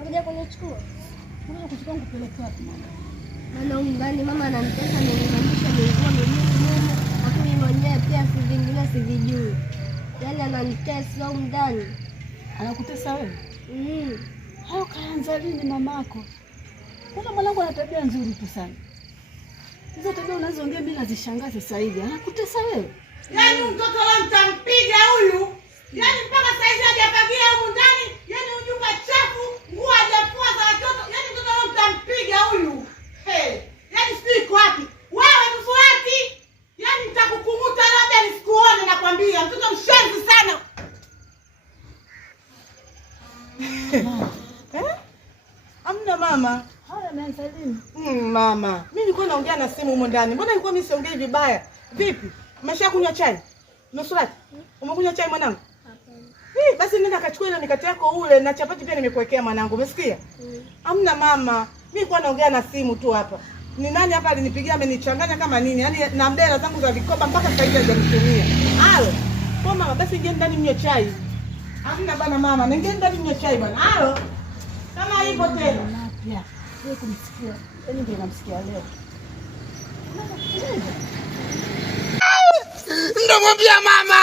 Nakuja kunichukua. Mbona kuchukua kupeleka wapi mama? Maana ungani mama ananitesa nilimamisha nilikuwa mimi lakini mwenyewe pia si vingine sivijui. Yaani ananitesa ndani. Anakutesa wewe? Hayo kaanza lini mamako? Mbona mwanangu ana tabia nzuri tu sana. Hizo tabia unazoongea mimi nazishangaa sasa hivi. Anakutesa wewe? Yaani mtoto wangu mtampiga huyu. Yaani mpaka saizi hajafagia huko ndani. Yaani ujumba chafu, nguo hajafua za watoto. Yaani mtoto wangu mtampiga huyu. Yaani sijui iko wapi. Wewe mfuati. Yaani nitakukumuta labda nisikuone nakwambia. Mtoto mshenzi sana. Amna mama. Haya ameanza lini? Mama, mimi nilikuwa naongea na simu huko ndani. Mbona nilikuwa mimi siongei vibaya? Vipi? Umeshakunywa chai? Nusrat, umekunywa chai mwanangu? Hapana. Basi nenda kachukua ile mikate yako ule na chapati pia nimekuwekea mwanangu. Umesikia? Amna mama. Mimi nilikuwa naongea na simu tu hapa. Ni nani hapa alinipigia amenichanganya kama nini? Yaani na mbele zangu za vikoba mpaka sasa hivi hajanitumia. Halo. Kwa mama basi ingia ndani mnywe chai. Amna bana mama, ningia ndani mnywe chai bana. Halo. Kama hivyo tena. Ya, wewe kumsikia. Yaani ndio namsikia leo. Ndio mwambia mama.